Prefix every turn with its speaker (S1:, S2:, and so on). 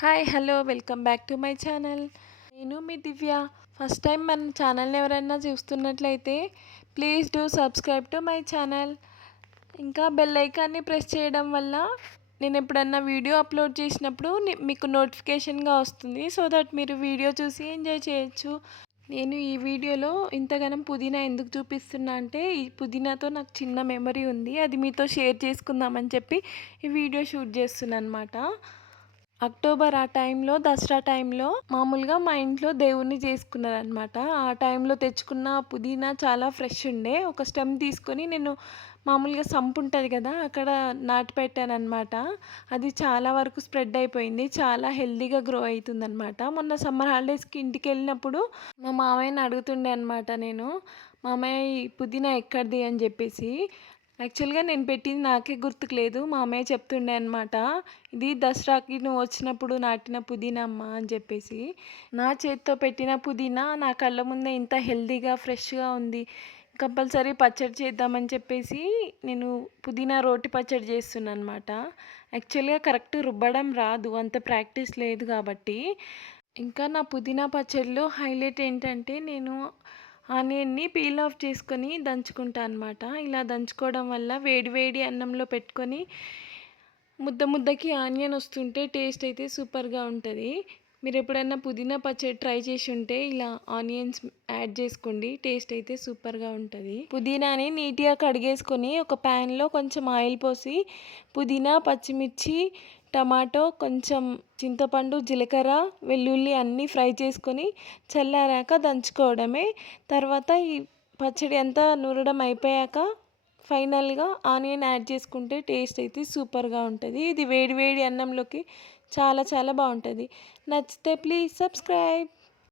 S1: Hi hello welcome back to my channel. నేను మీ Divya. First time మన ఛానల్ని ఎవరైనా చూస్తున్నట్లయితే please do subscribe to my channel. ఇంకా బెల్ ఐకాన్ని ప్రెస్ చేయడం వల్ల నేను ఎప్పుడన్నా వీడియో అప్లోడ్ చేసినప్పుడు మీకు నోటిఫికేషన్గా వస్తుంది. సో దట్ మీరు వీడియో చూసి ఎంజాయ్ చేయొచ్చు. నేను ఈ వీడియోలో ఇంతగానం పుదీనా ఎందుకు చూపిస్తున్నా అంటే ఈ పుదీనాతో నాకు చిన్న మెమరీ ఉంది. అది మీతో షేర్ చేసుకుందామని చెప్పి ఈ వీడియో షూట్ చేస్తున్నాను అనమాట అక్టోబర్ ఆ టైంలో దసరా టైంలో మామూలుగా మా ఇంట్లో దేవుణ్ణి చేసుకున్నారనమాట ఆ టైంలో తెచ్చుకున్న పుదీనా చాలా ఫ్రెష్ ఉండే. ఒక స్టెమ్ తీసుకొని నేను మామూలుగా సంపు ఉంటుంది కదా అక్కడ నాటి పెట్టాను అనమాట అది చాలా వరకు స్ప్రెడ్ అయిపోయింది. చాలా హెల్దీగా గ్రో అవుతుందనమాట మొన్న సమ్మర్ హాలిడేస్కి ఇంటికి వెళ్ళినప్పుడు మా మామయ్యని అడుగుతుండే అనమాట నేను మామయ్య పుదీనా ఎక్కడిది? అని చెప్పేసి. యాక్చువల్గా నేను పెట్టింది నాకే గుర్తుకు లేదు మా అమ్మయ్య చెప్తుండే అనమాట ఇది దసరాకి నువ్వు వచ్చినప్పుడు నాటిన పుదీనా అమ్మ అని చెప్పేసి. నా చేతితో పెట్టిన పుదీనా నా కళ్ళ ముందే ఇంత హెల్దీగా ఫ్రెష్గా ఉంది. కంపల్సరీ పచ్చడి చేద్దామని చెప్పేసి నేను పుదీనా రోటి పచ్చడి చేస్తున్నాను అనమాట యాక్చువల్గా కరెక్ట్ రుబ్బడం రాదు అంత ప్రాక్టీస్ లేదు కాబట్టి. ఇంకా నా పుదీనా పచ్చడిలో హైలైట్ ఏంటంటే నేను ఆనియన్ని పీల్ ఆఫ్ చేసుకొని దంచుకుంటా అనమాట ఇలా దంచుకోవడం వల్ల వేడి వేడి అన్నంలో పెట్టుకొని ముద్ద ముద్దకి ఆనియన్ వస్తుంటే టేస్ట్ అయితే సూపర్గా ఉంటుంది. మీరు ఎప్పుడైనా పుదీనా పచ్చడి ట్రై చేసి ఉంటే ఇలా ఆనియన్స్ యాడ్ చేసుకోండి టేస్ట్ అయితే సూపర్గా ఉంటుంది. పుదీనాని నీట్గా కడిగేసుకొని ఒక ప్యాన్లో కొంచెం ఆయిల్ పోసి పుదీనా పచ్చిమిర్చి టమాటో కొంచెం చింతపండు జీలకర్ర వెల్లుల్లి అన్నీ ఫ్రై చేసుకొని చల్లారాక దంచుకోవడమే. తర్వాత ఈ పచ్చడి అంతా నూరడం అయిపోయాక ఫైనల్గా ఆనియన్ యాడ్ చేసుకుంటే టేస్ట్ అయితే సూపర్గా ఉంటుంది. ఇది వేడి వేడి అన్నంలోకి చాలా చాలా బాగుంటుంది. నచ్చితే ప్లీజ్ సబ్స్క్రైబ్.